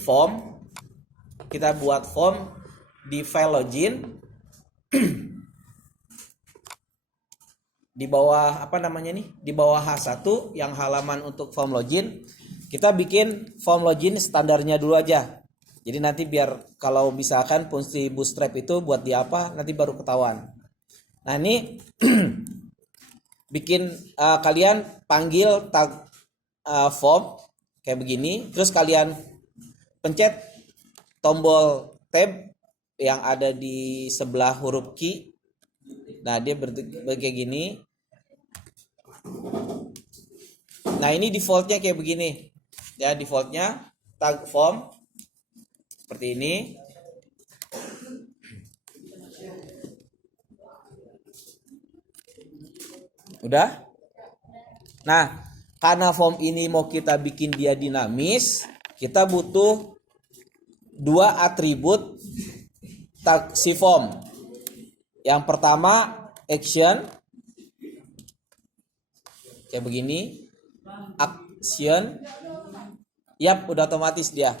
form, kita buat form di file login. Di bawah apa namanya nih? Di bawah H1 yang halaman untuk form login, kita bikin form login standarnya dulu aja. Jadi nanti biar kalau misalkan fungsi bootstrap itu buat di apa, nanti baru ketahuan. Nah ini bikin kalian panggil tag form kayak begini, terus kalian pencet tombol tab yang ada di sebelah huruf key. Nah dia kayak gini. Nah ini defaultnya kayak begini ya, defaultnya tag form seperti ini. Udah. Nah karena form ini mau kita bikin dia dinamis, kita butuh dua atribut tag si form. Yang pertama action kayak begini, action. Yap, udah otomatis dia.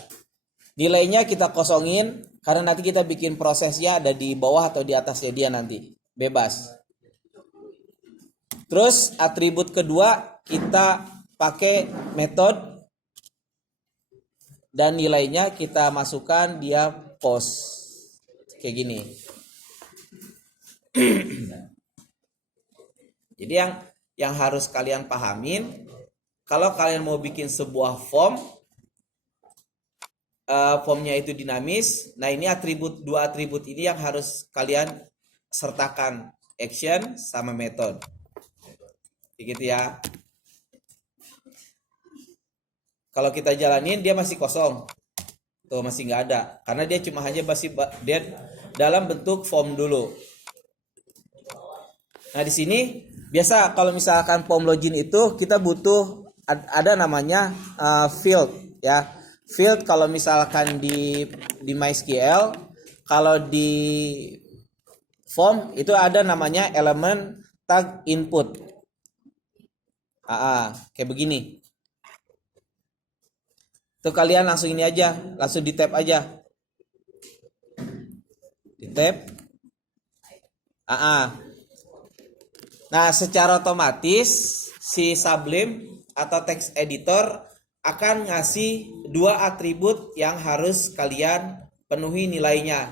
Nilainya kita kosongin karena nanti kita bikin prosesnya ada di bawah atau di atasnya dia nanti. Bebas. Terus atribut kedua kita pakai metode dan nilainya kita masukkan dia post. Kayak gini. Jadi yang harus kalian pahamin, kalau kalian mau bikin sebuah form, formnya itu dinamis. Nah ini dua atribut ini yang harus kalian sertakan, action sama method. Begitu ya. Kalau kita jalanin dia masih kosong, tuh masih nggak ada, karena dia cuma hanya dia dalam bentuk form dulu. Nah di sini biasa kalau misalkan form login itu kita butuh ada namanya field ya. Field kalau misalkan di MySQL, kalau di form itu ada namanya elemen tag input. Kayak begini. Tuh kalian langsung ini aja, langsung di tab aja. Di tab. Nah, secara otomatis si Sublime atau text editor akan ngasih dua atribut yang harus kalian penuhi nilainya.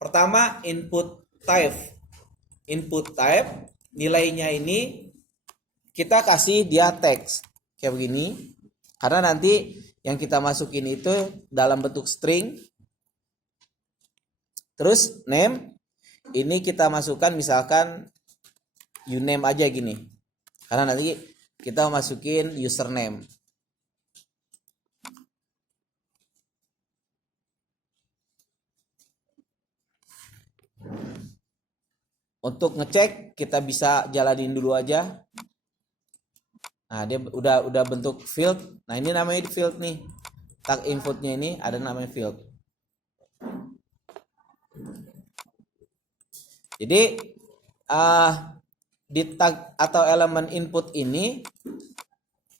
Pertama, input type. Input type nilainya ini kita kasih dia teks kayak begini, karena nanti yang kita masukin itu dalam bentuk string. Terus name ini kita masukkan misalkan uname aja gini, karena nanti kita masukin username. Untuk ngecek kita bisa jalanin dulu aja. Nah dia udah bentuk field. Nah ini namanya field nih, tag inputnya ini ada namanya field. Jadi di tag atau elemen input ini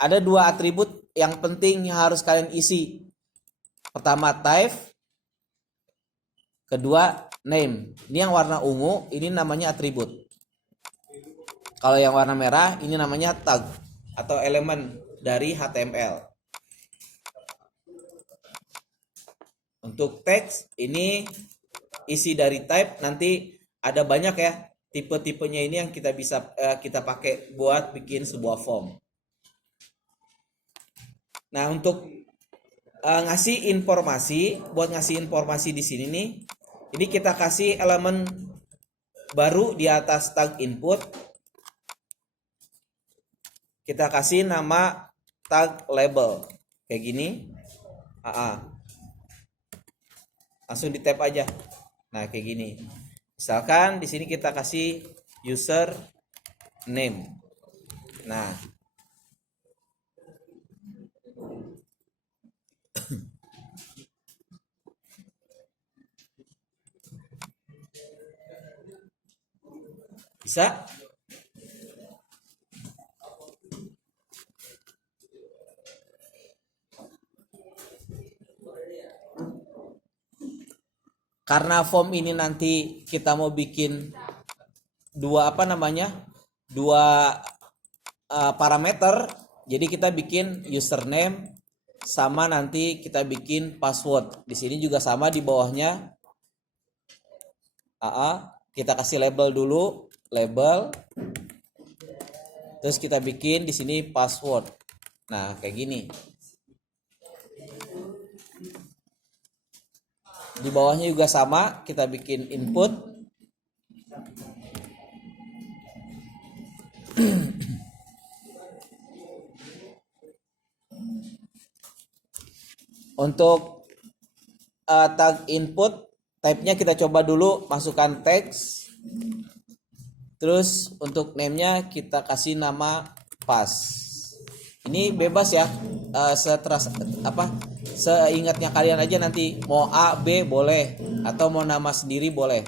ada dua atribut yang penting yang harus kalian isi. Pertama type, kedua name. Ini yang warna ungu ini namanya atribut. Kalau yang warna merah ini namanya tag atau elemen dari HTML. Untuk teks ini isi dari type, nanti ada banyak ya tipe-tipenya ini yang kita bisa kita pakai buat bikin sebuah form. Nah untuk ngasih informasi, buat ngasih informasi di sini nih, ini kita kasih elemen baru di atas tag input. Kita kasih nama tag label kayak gini. Langsung di tab aja. Nah kayak gini. Misalkan di sini kita kasih user name. Nah bisa. karena form ini nanti kita mau bikin dua parameter, jadi kita bikin username sama nanti kita bikin password. Di sini juga sama, di bawahnya kita kasih label dulu, label. Terus kita bikin di sini password. Nah, kayak gini. Di bawahnya juga sama, kita bikin input. Untuk tag input, type-nya kita coba dulu masukkan teks. Terus untuk name-nya kita kasih nama pas. Ini bebas ya, seingatnya kalian aja, nanti mau A, B boleh, atau mau nama sendiri boleh.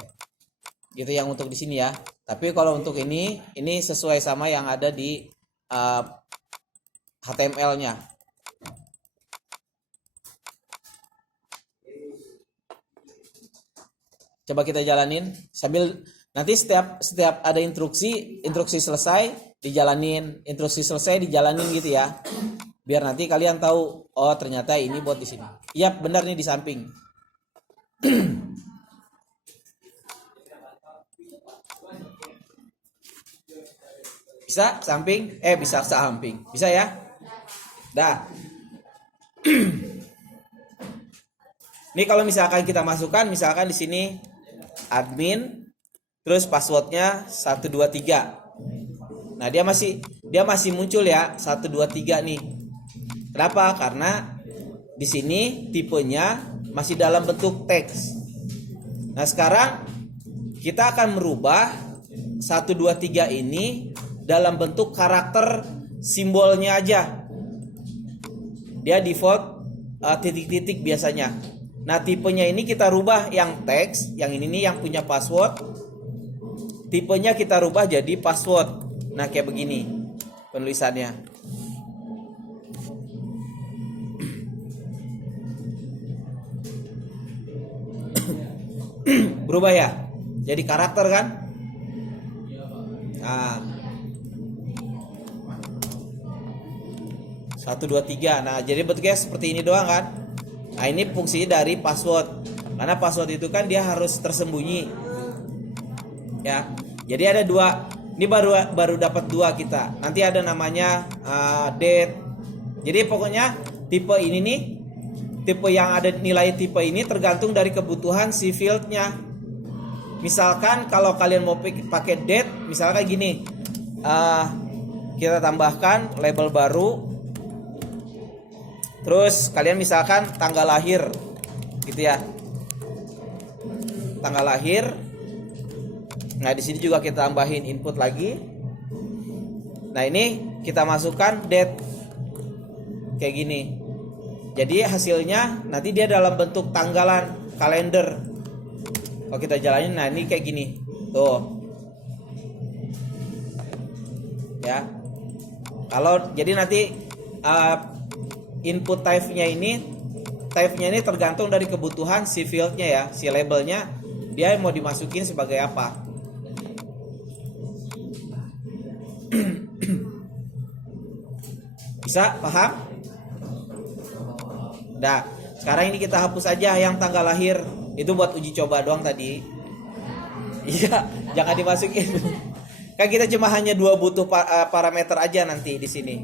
Gitu yang untuk di sini ya. Tapi kalau untuk ini sesuai sama yang ada di HTML-nya. Coba kita jalanin sambil nanti setiap ada instruksi selesai dijalanin, instruksi selesai dijalanin gitu ya. Biar nanti kalian tahu, oh ternyata ini buat di sini. Iya, benar nih di samping. Bisa samping? Bisa samping. Bisa ya? Dah. Ini kalau misalkan kita masukkan, misalkan di sini admin, terus passwordnya 123. Nah, dia masih muncul ya 123 nih. Kenapa? Karena di sini tipenya masih dalam bentuk teks. Nah, sekarang kita akan merubah 123 ini dalam bentuk karakter simbolnya aja. Dia default titik-titik biasanya. Nah, tipenya ini kita rubah yang teks, yang ini nih yang punya password. Tipenya kita rubah jadi password. Nah, kayak begini penulisannya. Berubah ya? Jadi karakter kan? Nah, 123. Nah, jadi bentuknya seperti ini doang kan? Nah, ini fungsi dari password. Karena password itu kan dia harus tersembunyi. Ya. Jadi ada dua. Ini baru dapat dua kita. Nanti ada namanya date. Jadi pokoknya tipe ini nih, tipe yang ada nilai tipe ini tergantung dari kebutuhan si fieldnya. Misalkan kalau kalian mau pakai date, misalkan gini, kita tambahkan label baru. Terus kalian misalkan tanggal lahir, gitu ya, tanggal lahir. Nah, di sini juga kita tambahin input lagi. Nah, ini kita masukkan date kayak gini. Jadi hasilnya nanti dia dalam bentuk tanggalan kalender. Kalau kita jalanin, nah ini kayak gini, tuh, ya. Kalau jadi nanti input type-nya ini tergantung dari kebutuhan si field-nya ya, si labelnya dia mau dimasukin sebagai apa. Bisa paham? Nah, sekarang ini kita hapus aja yang tanggal lahir. Itu buat uji coba doang tadi. Iya, jangan dimasukin. Kan kita cuma hanya dua butuh parameter aja nanti di sini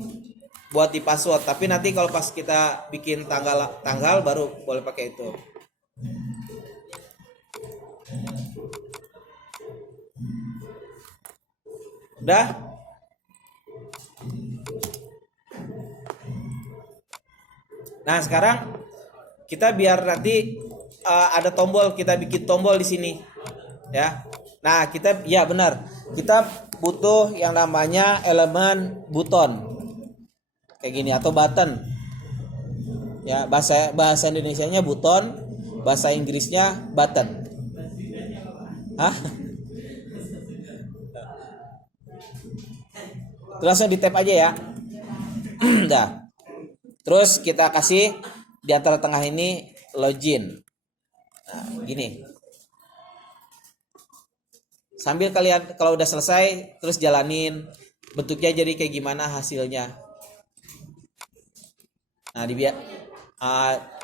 buat di password. Tapi nanti kalau pas kita bikin tanggal baru boleh pakai itu. Udah? Nah, sekarang kita biar nanti ada tombol, kita bikin tombol di sini, ya. Nah, ya benar, kita butuh yang namanya elemen button, kayak gini, atau button, ya. Bahasa Indonesianya button, bahasa Inggrisnya button. Hah? Langsung di tap aja ya. Dah. Terus kita kasih di antara tengah ini login. Nah, gini. Sambil kalian kalau udah selesai terus jalanin bentuknya jadi kayak gimana hasilnya. Nah,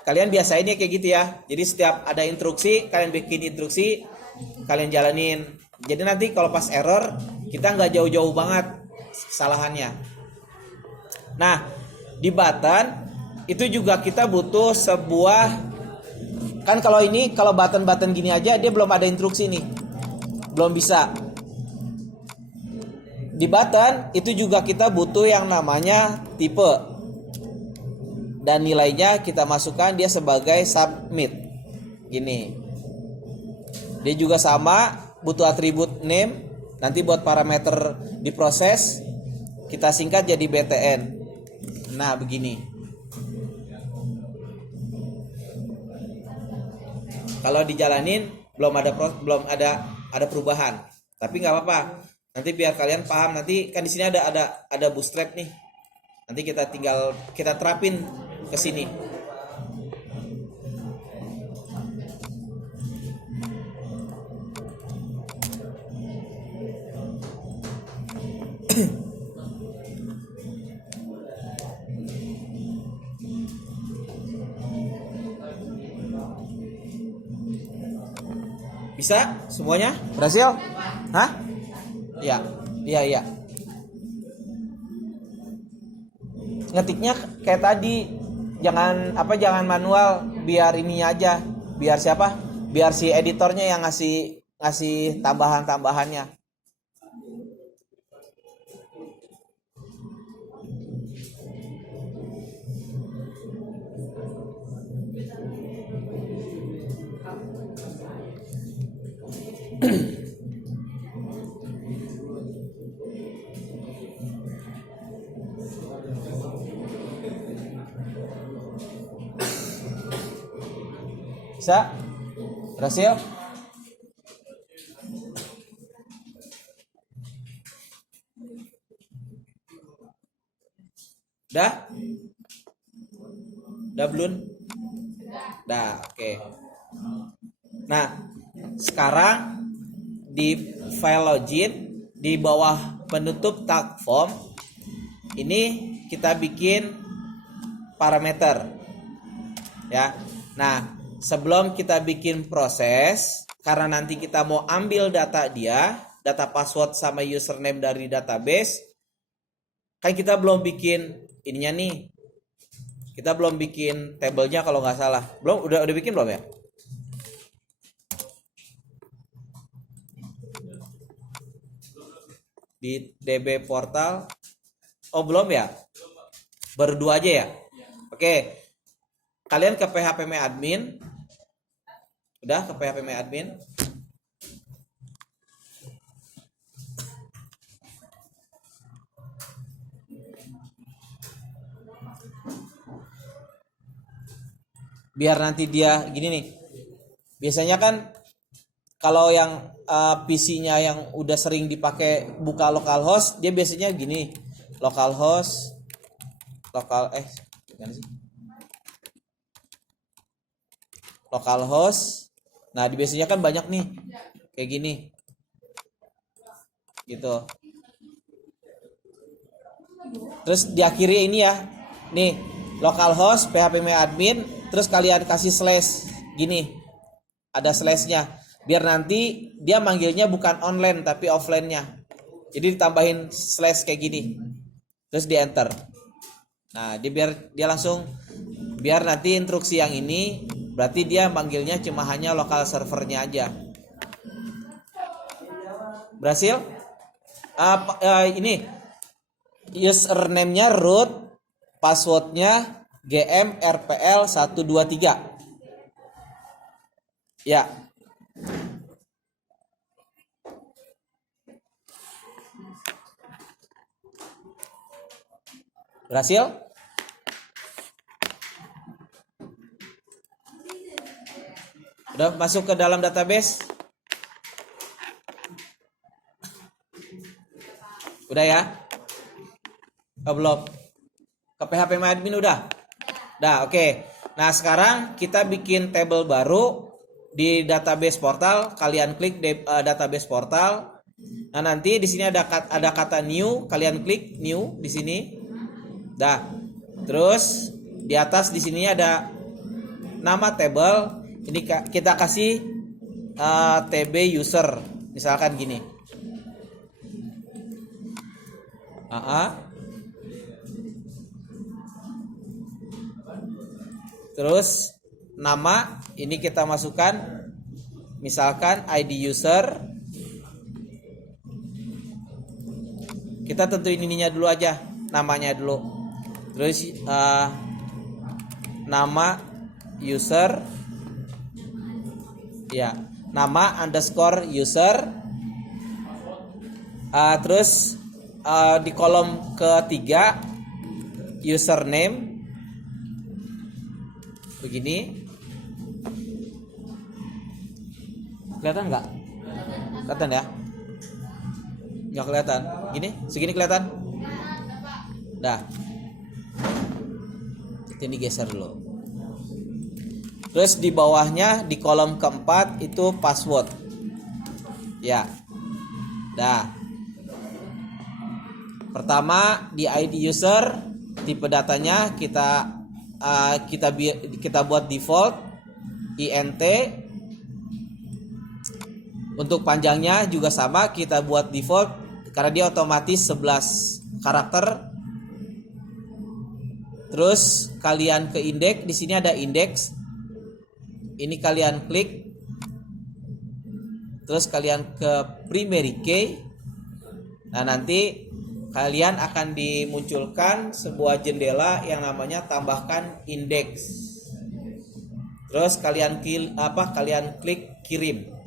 kalian biasain ya kayak gitu ya. Jadi setiap ada instruksi, kalian bikin instruksi, kalian jalanin. Jadi nanti kalau pas error, kita nggak jauh-jauh banget kesalahannya. Nah, di button itu juga kita butuh sebuah, kan kalau button gini aja dia belum ada instruksi nih, belum bisa. Di button itu juga kita butuh yang namanya tipe. Dan nilainya kita masukkan dia sebagai submit. Gini. Dia juga sama, butuh atribut name. Nanti buat parameter diproses, kita singkat jadi btn. Nah, begini. Kalau dijalanin belum ada perubahan. Tapi nggak apa-apa. Nanti biar kalian paham, nanti kan di sini ada bootstrap nih. Nanti kita terapin ke sini. Bisa semuanya? Berhasil? Hah? Iya. Ngetiknya kayak tadi, jangan manual, biar ini aja, biar si editornya yang ngasih tambahannya. Bisa? Berhasil? Dah? Dah belum? Dah, oke. Nah, sekarang di file login di bawah penutup tag form ini kita bikin parameter. Ya. Nah, sebelum kita bikin proses, karena nanti kita mau ambil data data password sama username dari database, kan kita belum bikin ininya nih. Kita belum bikin tabelnya kalau nggak salah. Udah bikin belum ya? Di DB portal. Oh, belum ya? Baru 2 aja ya? Oke. Kalian ke PHP admin. Udah ke PHP admin. Biar nanti dia gini nih. Biasanya kan kalau yang PC-nya yang udah sering dipakai buka localhost, dia biasanya gini. Localhost gimana sih? Localhost. Nah, biasanya kan banyak nih. Kayak gini. Gitu. Terus diakhiri ini ya. Nih, localhost phpMyAdmin, terus kalian kasih slash gini. Ada slashnya. Biar nanti dia manggilnya bukan online tapi offline-nya. Jadi ditambahin slash kayak gini. Terus di enter. Nah, biar nanti instruksi yang ini berarti dia manggilnya cuma hanya lokal servernya aja. Berhasil? Ini username-nya root, password-nya gmrpl123. Ya. Berhasil? Udah masuk ke dalam database? Udah ya? Oh, belum. Ke phpMyAdmin udah? Udah, oke. Nah, sekarang kita bikin table baru di database portal, kalian klik database portal. Nah, nanti di sini ada kata new, kalian klik new di sini. Dah. Terus di atas di sini ada nama table. Ini kita kasih TB user, misalkan gini. Terus nama ini kita masukkan, misalkan ID user. Kita tentuin ininya dulu aja, namanya dulu. Terus nama user, ya, nama underscore user. Terus di kolom ketiga username begini. Kelihatan nggak? Kelihatan ya? Nggak kelihatan. Gini, segini kelihatan? Dah. Ini geser dulu. Terus di bawahnya di kolom keempat itu password. Ya. Dah. Pertama di ID user, tipe datanya kita buat default int. Untuk panjangnya juga sama, kita buat default karena dia otomatis 11 karakter. Terus kalian ke indeks, di sini ada indeks. Ini kalian klik. Terus kalian ke primary key. Nah, nanti kalian akan dimunculkan sebuah jendela yang namanya tambahkan indeks. Terus kalian klik kirim.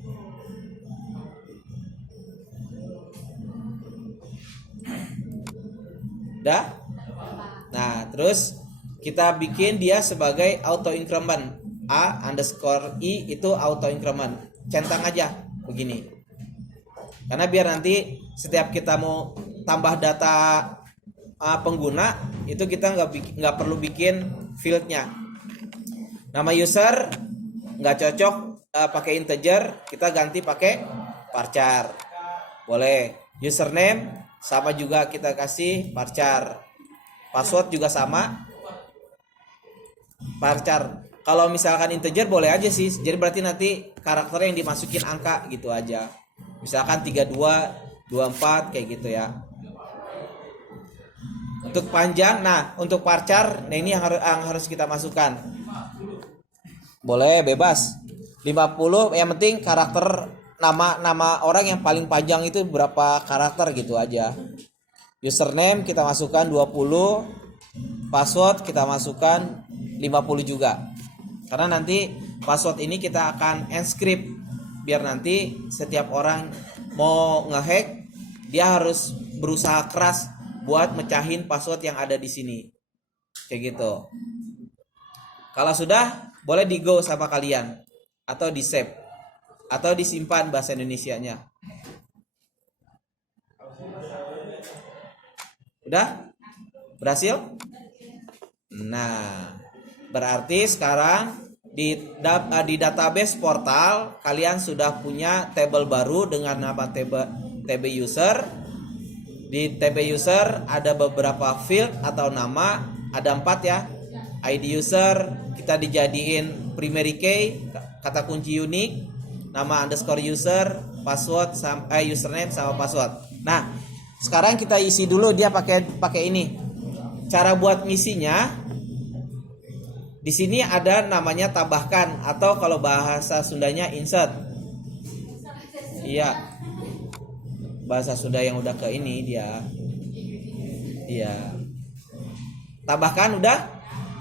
Dah. Nah, terus kita bikin dia sebagai auto increment. A_i itu auto increment. Centang aja begini. Karena biar nanti setiap kita mau tambah data pengguna itu kita nggak perlu bikin fieldnya. Nama user nggak cocok pakai integer, kita ganti pakai varchar. Boleh. Username sama juga kita kasih varchar. Password juga sama, varchar. Kalau misalkan integer boleh aja sih. Jadi berarti nanti karakter yang dimasukin angka gitu aja. Misalkan 32, 24 kayak gitu ya. Untuk panjang, nah untuk varchar, nah ini yang harus kita masukkan. Boleh bebas 50, yang penting karakter nama orang yang paling panjang itu berapa karakter gitu aja. Username kita masukkan 20, password kita masukkan 50 juga. Karena nanti password ini kita akan encrypt biar nanti setiap orang mau ngehack dia harus berusaha keras buat mecahin password yang ada di sini. Kayak gitu. Kalau sudah boleh di go sama kalian atau di save atau disimpan bahasa Indonesianya. Udah? Berhasil? Nah, berarti sekarang di database portal kalian sudah punya table baru dengan nama TB user. Di TB user ada beberapa field atau nama, ada 4 ya. ID user kita dijadiin primary key, kata kunci unik, nama underscore user, password username sama password. Nah, sekarang kita isi dulu dia pakai ini. Cara buat ngisinya di sini ada namanya tambahkan atau kalau bahasa Sundanya insert. Iya. Bahasa Sunda yang udah ke ini dia. Iya. Tambahkan udah.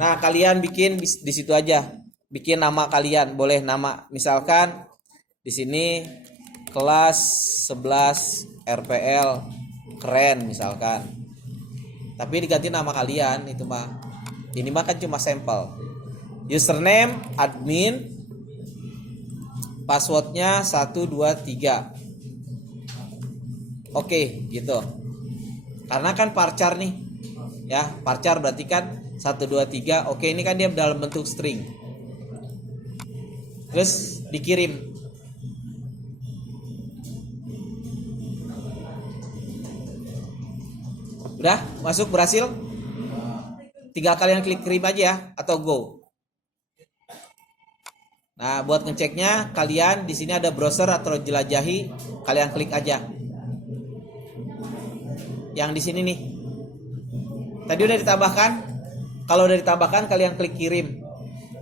Nah, kalian bikin di situ aja. Bikin nama kalian, boleh nama misalkan di sini kelas 11 RPL keren misalkan. Tapi diganti nama kalian itu mah. Ini mah kan cuma sampel. Username admin, passwordnya 123. Oke, gitu. Karena kan varchar nih. Ya, varchar berarti kan 123. Oke, ini kan dia dalam bentuk string. Terus dikirim. Udah masuk, berhasil? Tinggal kalian klik kirim aja ya, atau go. Nah, buat ngeceknya kalian di sini ada browser atau jelajahi, kalian klik aja. Yang di sini nih. Tadi udah ditambahkan. Kalau udah ditambahkan kalian klik kirim.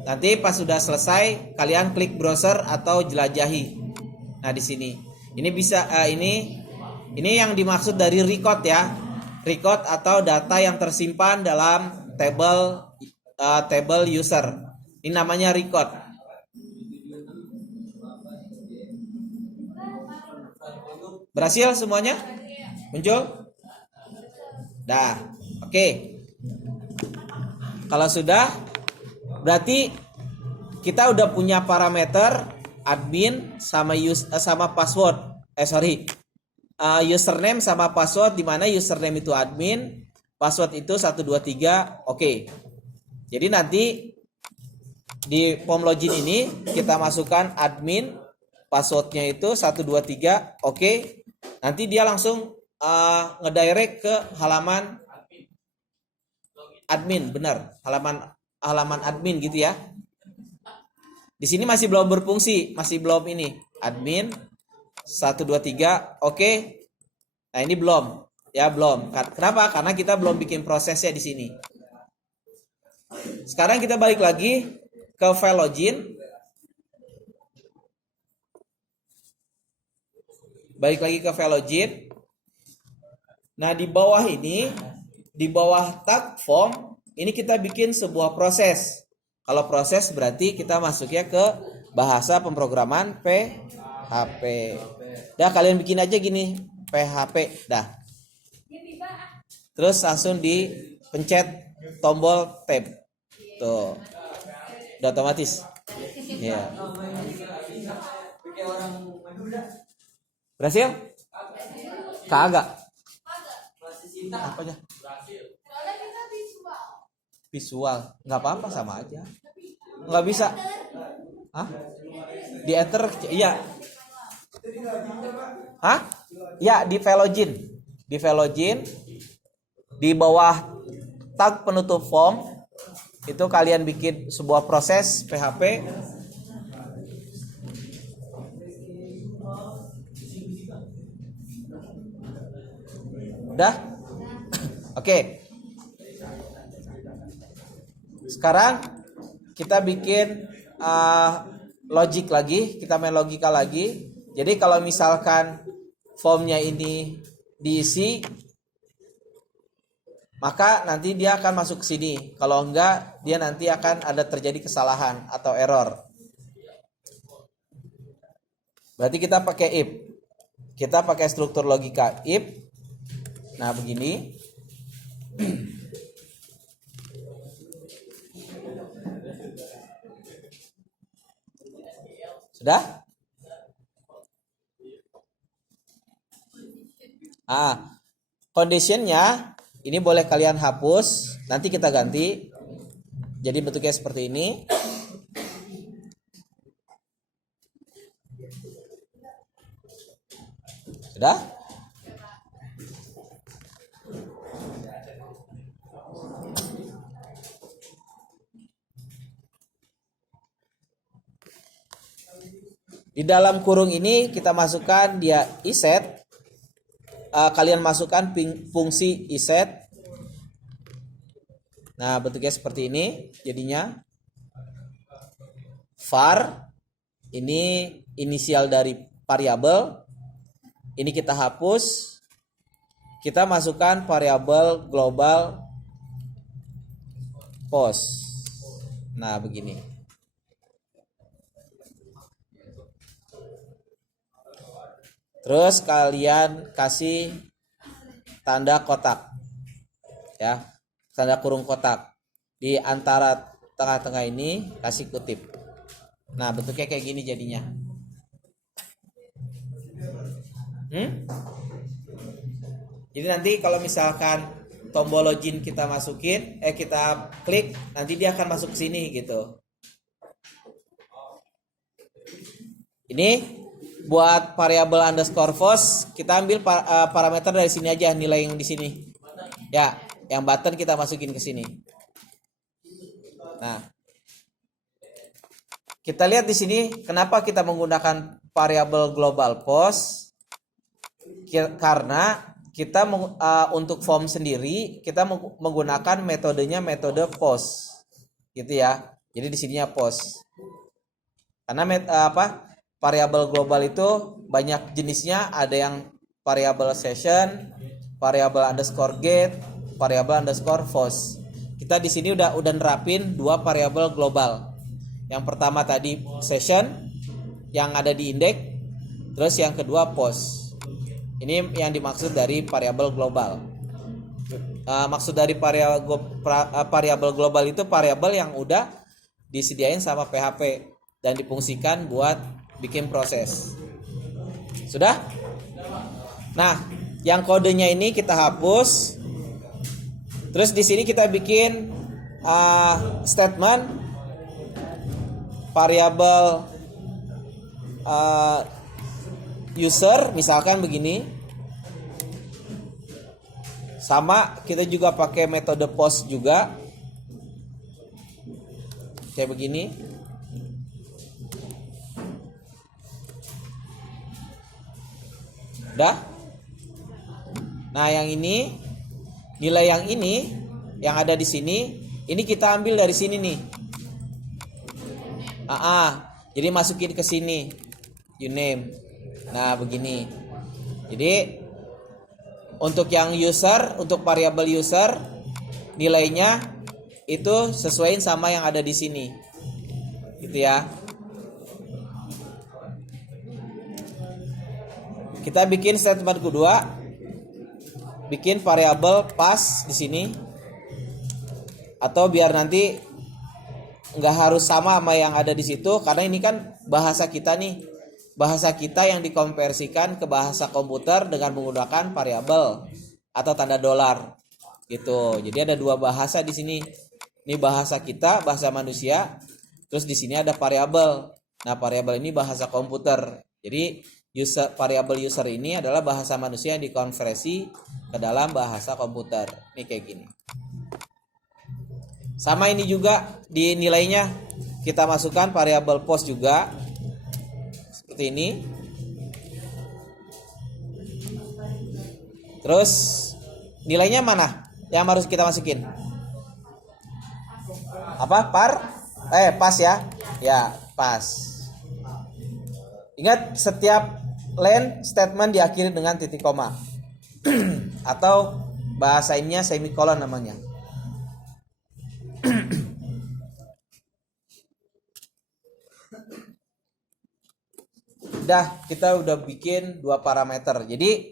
Nanti pas sudah selesai kalian klik browser atau jelajahi. Nah, di sini. Ini bisa ini yang dimaksud dari record ya. Record atau data yang tersimpan dalam table user. Ini namanya record. Berhasil semuanya? Muncul? Dah. Oke. Kalau sudah, berarti kita udah punya parameter admin sama password. Username sama password, di mana username itu admin, password itu 123. Oke. Jadi nanti di form login ini kita masukkan admin, passwordnya itu 123. Oke. Nanti dia langsung ngedirect ke halaman admin, benar, halaman admin gitu ya. Di sini masih belum berfungsi, masih belum ini admin 123. Oke. Nah, ini belum ya, belum. Kenapa? Karena kita belum bikin prosesnya di sini. Sekarang kita balik lagi ke file login. Balik lagi ke file login. Nah, di bawah ini, di bawah tag form, ini kita bikin sebuah proses. Kalau proses berarti kita masuknya ke bahasa pemrograman PHP. Dah, kalian bikin aja gini, PHP, dah. Terus langsung dipencet tombol tab. Tuh. Udah otomatis. Ya. Berhasil? Kagak. Apa aja? Visual. Nggak apa-apa, sama aja. Nggak bisa. Hah? Di enter, iya. Hah? Ya, di file login. Di file login, di bawah tag penutup form, itu kalian bikin sebuah proses PHP. Udah? Oke. Sekarang kita bikin logic lagi, kita main logika lagi. Jadi kalau misalkan formnya ini diisi, maka nanti dia akan masuk ke sini. Kalau enggak, dia nanti akan ada terjadi kesalahan atau error. Berarti kita pakai if. Kita pakai struktur logika if. Nah, begini. Sudah? Conditionnya ini boleh kalian hapus, nanti kita ganti. Jadi bentuknya seperti ini. Sudah? Di dalam kurung ini kita masukkan dia iset. Kalian masukkan fungsi iset. Nah, bentuknya seperti ini jadinya. Var ini inisial dari variabel. Ini kita hapus. Kita masukkan variabel global post. Nah, begini. Terus kalian kasih tanda kotak. Ya, tanda kurung kotak. Di antara tengah-tengah ini kasih kutip. Nah, bentuknya kayak gini jadinya. Jadi nanti kalau misalkan tombol login kita masukin, kita klik, nanti dia akan masuk ke sini gitu. Ini buat variabel underscore post kita ambil parameter dari sini aja, nilai yang di sini. Ya, yang button kita masukin ke sini. Nah, kita lihat di sini kenapa kita menggunakan variabel global post. Karena kita untuk form sendiri kita menggunakan metodenya metode post. Gitu ya. Jadi di sininya post. Karena variabel global itu banyak jenisnya, ada yang variabel session, variabel underscore get, variabel underscore post. Kita di sini udah nerapin dua variabel global. Yang pertama tadi session yang ada di index, terus yang kedua post. Ini yang dimaksud dari variabel global. Maksud dari variabel global itu variabel yang udah disediain sama PHP dan difungsikan buat bikin proses. Sudah? Nah, yang kodenya ini kita hapus. Terus di sini kita bikin statement variabel user, misalkan begini. Sama kita juga pakai metode post juga. Kayak begini. Udah? Nah, yang ini nilai yang ini yang ada di sini, ini kita ambil dari sini nih. Jadi masukin ke sini. Uname. Nah, begini. Jadi untuk yang user, untuk variabel user nilainya itu sesuaiin sama yang ada di sini. Gitu ya. Kita bikin statement kedua, bikin variabel pass di sini, atau biar nanti nggak harus sama yang ada di situ, karena ini kan bahasa kita nih, bahasa kita yang dikonversikan ke bahasa komputer dengan menggunakan variabel atau tanda dolar, gitu. Jadi ada dua bahasa di sini. Ini bahasa kita, bahasa manusia, terus di sini ada variabel. Nah, variabel ini bahasa komputer. Jadi variabel user ini adalah bahasa manusia yang dikonversi ke dalam bahasa komputer. Ini kayak gini. Sama ini juga di nilainya kita masukkan variabel post juga. Seperti ini. Terus nilainya mana yang harus kita masukin? Apa? Pas ya. Ya, pas. Ingat, setiap line statement diakhiri dengan titik koma atau bahasa ininya semikolon namanya. Kita udah bikin dua parameter. Jadi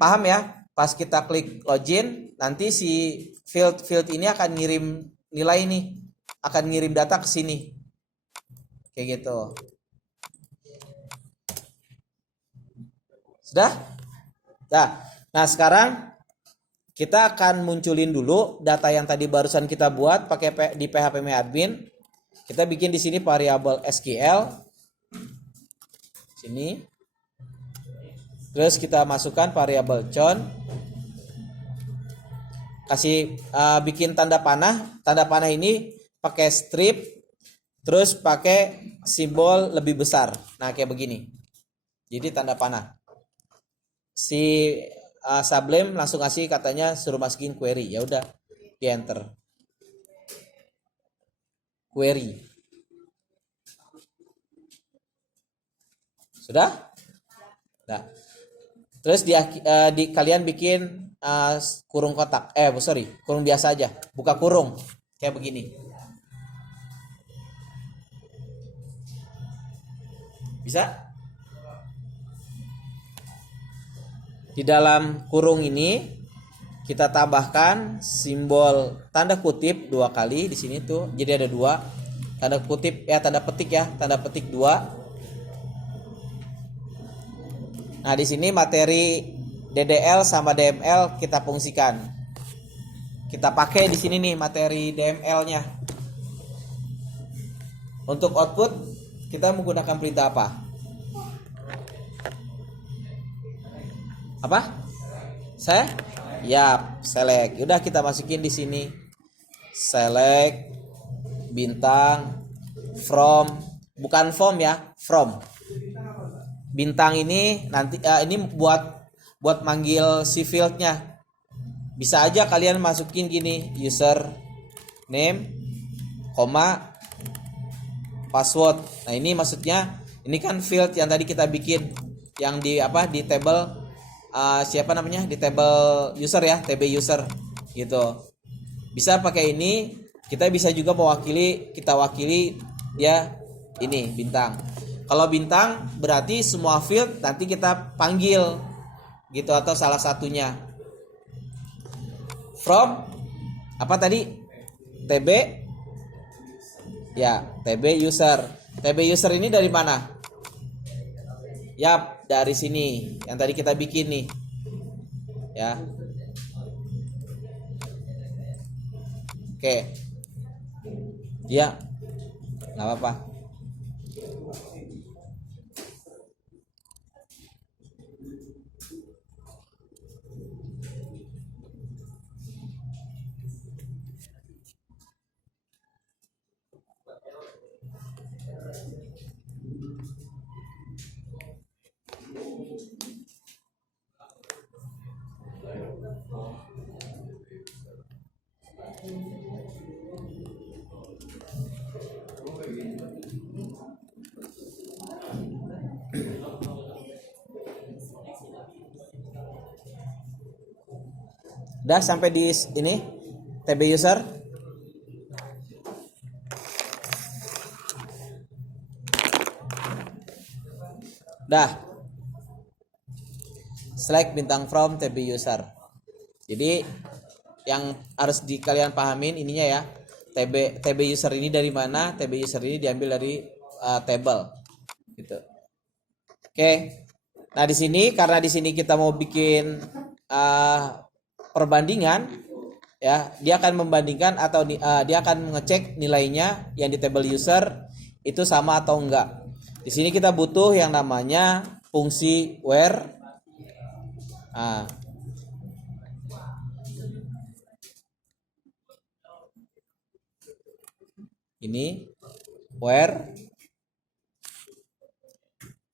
paham ya? Pas kita klik login, nanti si field ini akan ngirim nilai nih, akan ngirim data ke sini. Kayak gitu. Sudah? Nah, sekarang kita akan munculin dulu data yang tadi barusan kita buat pakai di php-admin. Kita bikin di sini variabel SQL. Sini. Terus kita masukkan variabel count. Kasih bikin tanda panah. Tanda panah ini pakai strip, terus pakai simbol lebih besar. Nah, kayak begini. Jadi tanda panah. Si Sublime langsung kasih katanya suruh masukin query. Ya udah, di enter. Query. Sudah? Nah. Terus kalian bikin kurung kotak. Kurung biasa aja. Buka kurung. Kayak begini. Bisa? Di dalam kurung ini kita tambahkan simbol tanda kutip 2 kali di sini tuh. Jadi ada 2 tanda kutip tanda petik ya, tanda petik 2. Nah, di sini materi DDL sama DML kita fungsikan. Kita pakai di sini nih materi DML-nya. Untuk output kita menggunakan perintah apa? Apa? Select. Udah kita masukin di sini. Select bintang from, bukan form ya, from. Bintang ini nanti ini buat manggil si fieldnya. Bisa aja kalian masukin gini, user name, koma, password. Nah ini maksudnya, ini kan field yang tadi kita bikin, yang di table siapa namanya, di table user ya, tb user gitu. Bisa pakai ini. Kita bisa juga kita wakili dia ini bintang. Kalau bintang berarti semua field nanti kita panggil gitu, atau salah satunya. From apa tadi? TB ya, TB user. TB user ini dari mana? Yap, dari sini yang tadi kita bikin nih ya. Oke ya, nggak apa-apa. Udah sampai di ini TB user. Dah. Select bintang from TB user. Jadi yang harus kalian pahamin ininya ya. TB user ini dari mana? TB user ini diambil dari table gitu. Oke. Nah, di sini karena di sini kita mau bikin perbandingan ya, dia akan membandingkan atau dia akan mengecek nilainya yang di table user itu sama atau enggak. Di sini kita butuh yang namanya fungsi where. Ini where.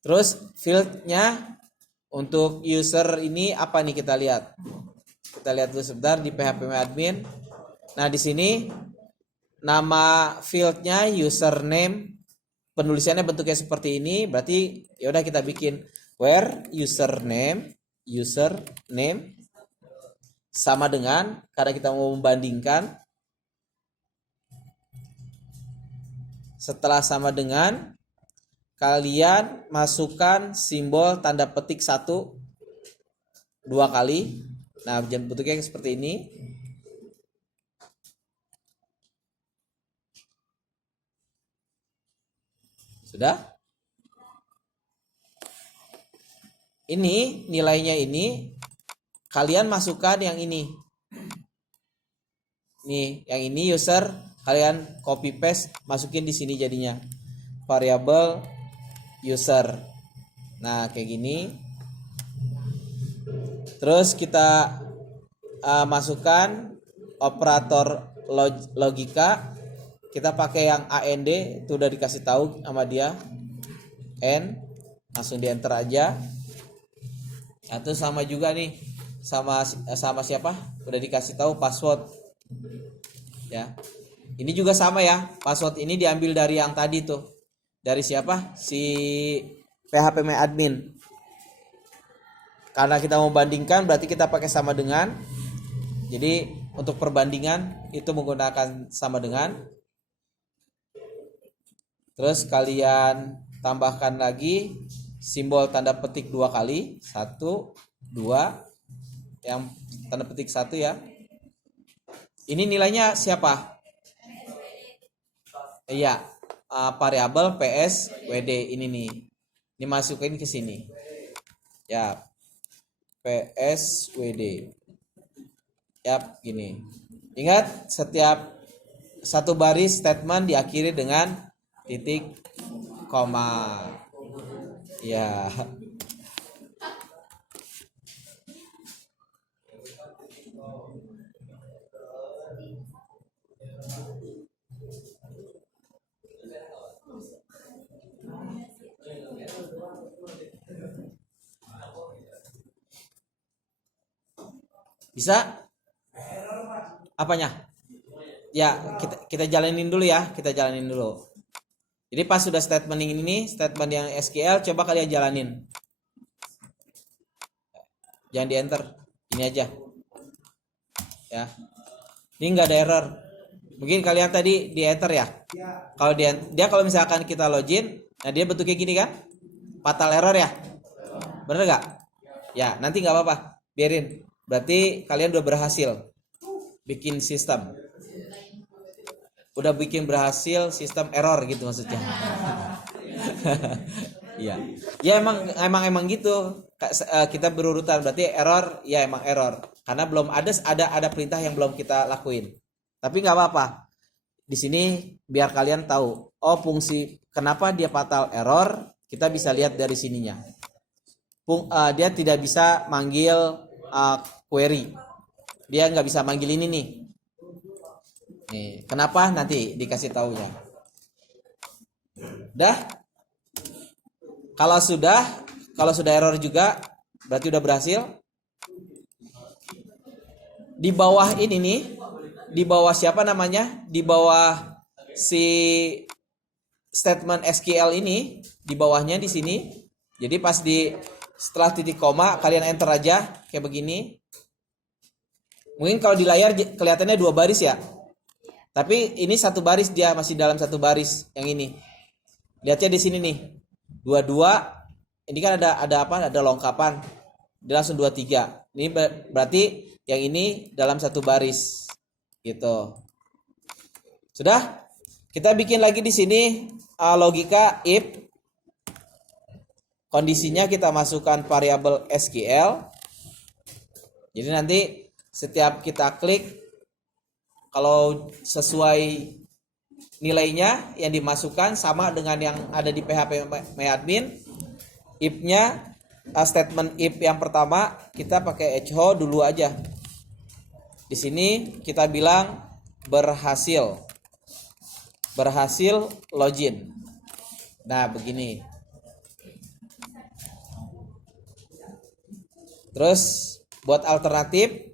Terus fieldnya untuk user ini apa nih, kita lihat. Kita lihat dulu sebentar di phpMyAdmin. Nah di sini nama fieldnya username, penulisannya bentuknya seperti ini. Berarti ya udah kita bikin where username sama dengan, karena kita mau membandingkan. Setelah sama dengan, kalian masukkan simbol tanda petik 1 2 kali. Nah, bentuknya seperti ini. Sudah? Ini nilainya ini kalian masukkan yang ini. Nih, yang ini user, kalian copy paste masukin di sini jadinya. Variabel user. Nah, kayak gini. Terus kita masukkan operator logika. Kita pakai yang AND, itu udah dikasih tahu sama dia. N, langsung di enter aja. Atau sama juga nih, sama siapa? Udah dikasih tahu password. Ya. Ini juga sama ya. Password ini diambil dari yang tadi tuh. Dari siapa? Si phpMyAdmin. Karena kita mau bandingkan, berarti kita pakai sama dengan. Jadi untuk perbandingan itu menggunakan sama dengan. Terus kalian tambahkan lagi simbol tanda petik 2 kali. 1, 2. Yang tanda petik 1 ya. Ini nilainya siapa? Iya, variabel PSWD ini nih. Ini masukin ke sini. Ya. PSWD. Yap, gini. Ingat, setiap satu baris statement diakhiri dengan titik koma. Ya. Bisa? Apanya? Ya, kita jalanin dulu ya, kita jalanin dulu. Jadi pas sudah statement ini, statement yang SQL, coba kalian jalanin. Jangan di enter, ini aja. Ya, ini nggak ada error. Mungkin kalian tadi di enter ya. Kalau dia kalau misalkan kita login, nah dia bentuknya gini kan? Fatal error ya. Bener nggak? Ya, nanti nggak apa-apa, biarin. Berarti kalian udah berhasil bikin sistem. Udah bikin berhasil sistem error gitu maksudnya. Iya. Ya emang gitu. Kita berurutan, berarti error ya emang error. Karena belum ada perintah yang belum kita lakuin. Tapi nggak apa-apa. Di sini biar kalian tahu, oh fungsi kenapa dia fatal error, kita bisa lihat dari sininya. Dia tidak bisa manggil query. Dia nggak bisa manggil ini nih. Nih, kenapa nanti dikasih taunya. Dah? Kalau sudah error juga berarti udah berhasil. Di bawah ini nih, di bawah siapa namanya? Di bawah si statement SQL ini, di bawahnya di sini. Jadi pas setelah titik koma kalian enter aja kayak begini. Mungkin kalau di layar kelihatannya 2 baris ya. Tapi ini 1 baris, dia masih dalam 1 baris yang ini. Lihatnya di sini nih. 22. Ini kan ada apa? Ada longkapan. Dia langsung 23. Ini berarti yang ini dalam 1 baris. Gitu. Sudah? Kita bikin lagi di sini logika if. Kondisinya kita masukkan variabel SQL. Jadi nanti setiap kita klik, kalau sesuai nilainya yang dimasukkan sama dengan yang ada di PHP MyAdmin, if-nya statement if yang pertama kita pakai echo dulu aja. Di sini kita bilang berhasil login. Nah, begini. Terus buat alternatif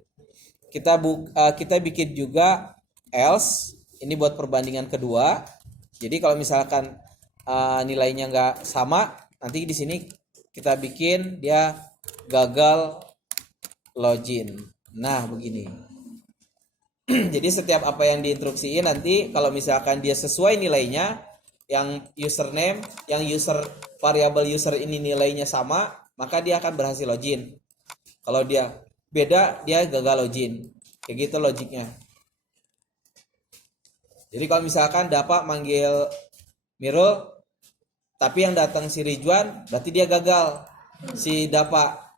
kita bikin juga else. Ini buat perbandingan kedua. Jadi kalau misalkan nilainya nggak sama, nanti di sini kita bikin dia gagal login. Nah, begini. Jadi setiap apa yang diinstruksiin nanti kalau misalkan dia sesuai nilainya, yang username, yang variabel user ini nilainya sama, maka dia akan berhasil login. Kalau dia beda, dia gagal login. Kayak gitu logiknya. Jadi kalau misalkan Dapa manggil Mirul, tapi yang datang si Ridwan, berarti dia gagal si Dapa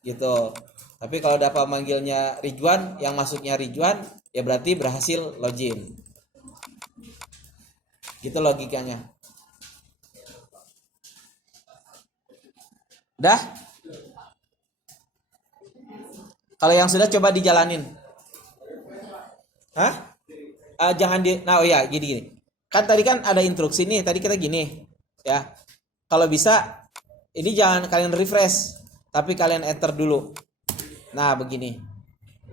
gitu. Tapi kalau Dapa manggilnya Ridwan, yang masuknya Ridwan, ya berarti berhasil login. Gitu logikanya. Dah? Kalau yang sudah coba dijalanin. Hah? Jangan nah oh ya gini. Kan tadi kan ada instruksi nih, tadi kita gini ya. Kalau bisa ini jangan kalian refresh, tapi kalian enter dulu. Nah, begini.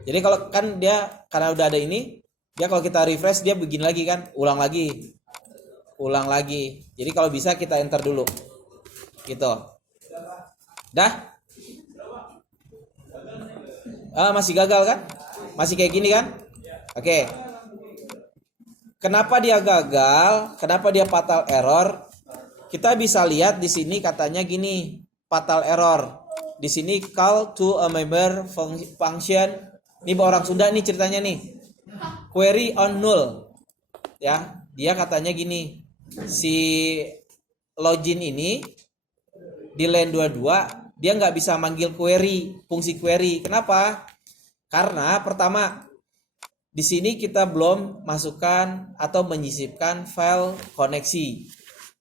Jadi kalau kan dia karena udah ada ini, dia kalau kita refresh dia begini lagi kan, ulang lagi. Jadi kalau bisa kita enter dulu. Gitu. Dah? Masih gagal kan? Masih kayak gini kan? Oke. Kenapa dia gagal? Kenapa dia fatal error? Kita bisa lihat di sini katanya gini, fatal error. Di sini call to a member function. Ini orang Sunda nih ceritanya nih. Query on null. Ya, dia katanya gini. Si login ini di line 22 dia nggak bisa manggil query, fungsi query. Kenapa? Karena pertama di sini kita belum masukkan atau menyisipkan file koneksi.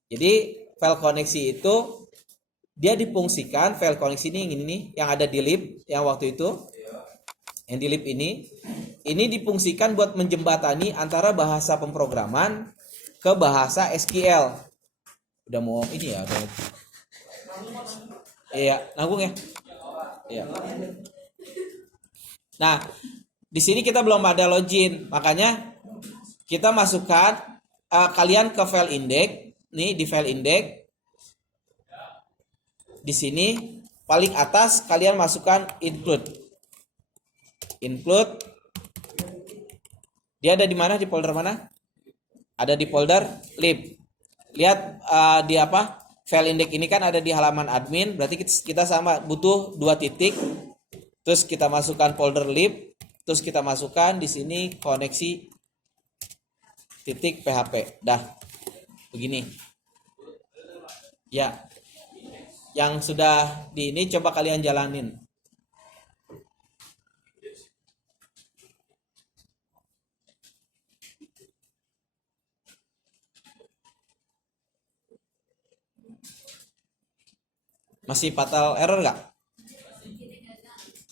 Jadi file koneksi itu dia difungsikan, file koneksi ini nih yang ada di lib yang waktu itu. Yang di lib ini difungsikan buat menjembatani antara bahasa pemrograman ke bahasa SQL. Udah mau ini ya, iya, nanggung ya. Iya. Nah, di sini kita belum ada login, makanya kita masukkan kalian ke file index. Nih di file index, di sini paling atas kalian masukkan include. Dia ada di mana? Di folder mana? Ada di folder lib. Lihat di apa? File index ini kan ada di halaman admin, berarti kita sama butuh 2 titik. Terus kita masukkan folder lib, terus kita masukkan di sini koneksi titik php. Dah. Begini. Ya. Yang sudah di ini coba kalian jalanin. Masih fatal error nggak?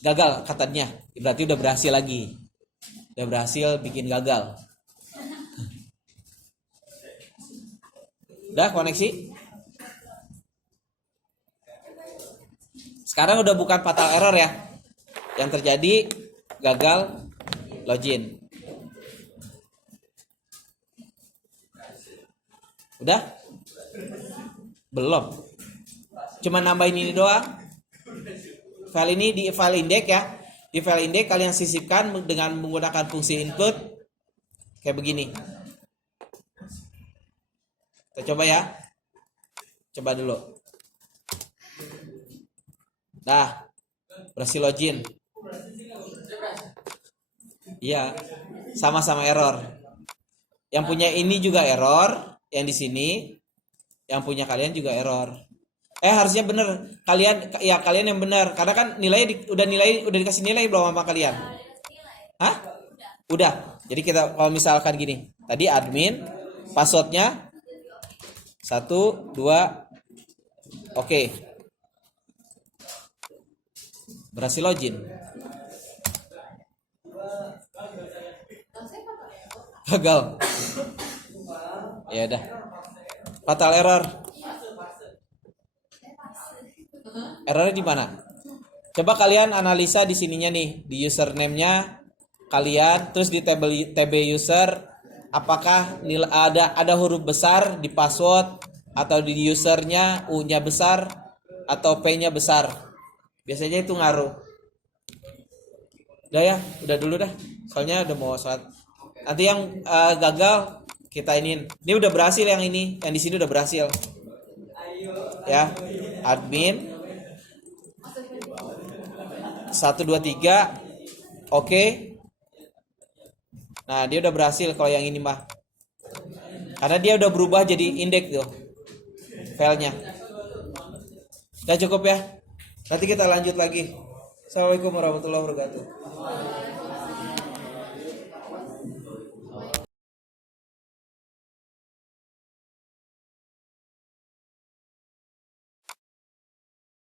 Gagal katanya. Berarti udah berhasil lagi. Udah berhasil bikin gagal. Udah koneksi? Sekarang udah bukan fatal error ya. Yang terjadi gagal login. Udah? Belum. Cuma nambahin ini doang. File ini di file index ya. Di file index kalian sisipkan dengan menggunakan fungsi include kayak begini. Kita coba ya. Coba dulu. Nah, berhasil login. Iya, sama-sama error. Yang punya ini juga error, yang di sini, yang punya kalian juga error. Harusnya bener. Kalian yang bener. Karena kan udah dikasih nilai belum sama kalian? Hah? Udah. Jadi kita kalau misalkan gini, tadi admin, passwordnya 1, 2, oke. Berhasil login. Gagal. Ya udah. Fatal error. Errornya di mana? Coba kalian analisa di sininya nih, di username-nya kalian, terus di TB user, apakah ada huruf besar di password atau di usernya U-nya besar atau P-nya besar? Biasanya itu ngaruh. Udah ya, udah dulu dah. Soalnya udah mau sholat. Nanti yang gagal kita ini udah berhasil yang ini, yang di sini udah berhasil. Ya, admin 1, 2, 3, oke. Nah dia udah berhasil kalau yang ini mah, karena dia udah berubah jadi indeks tuh filenya. Udah cukup ya. Nanti kita lanjut lagi. Assalamualaikum warahmatullahi wabarakatuh.